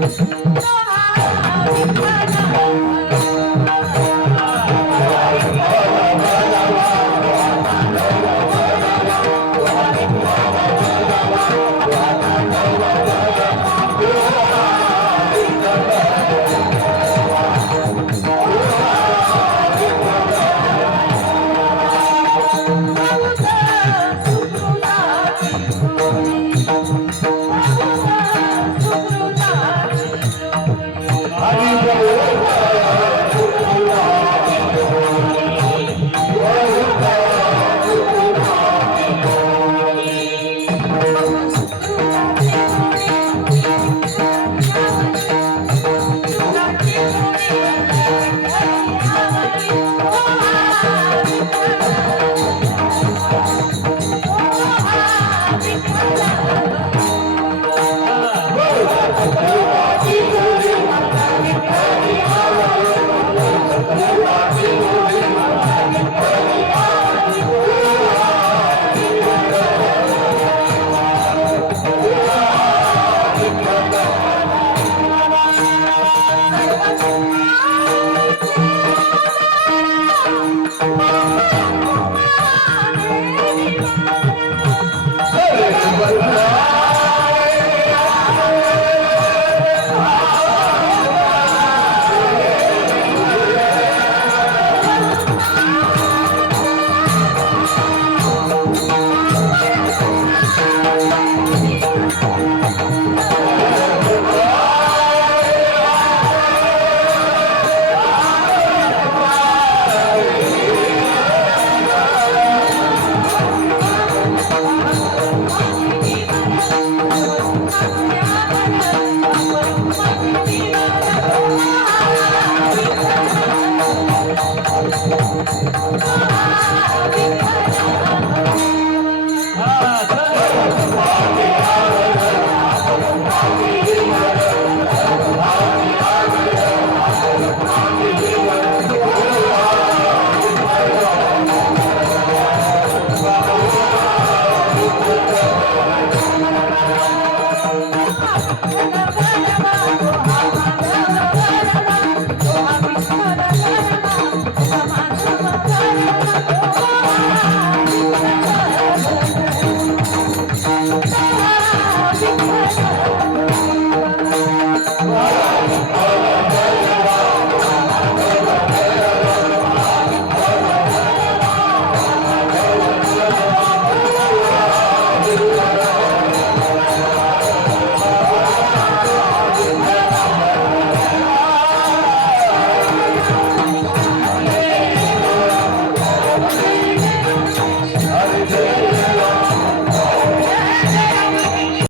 はあ!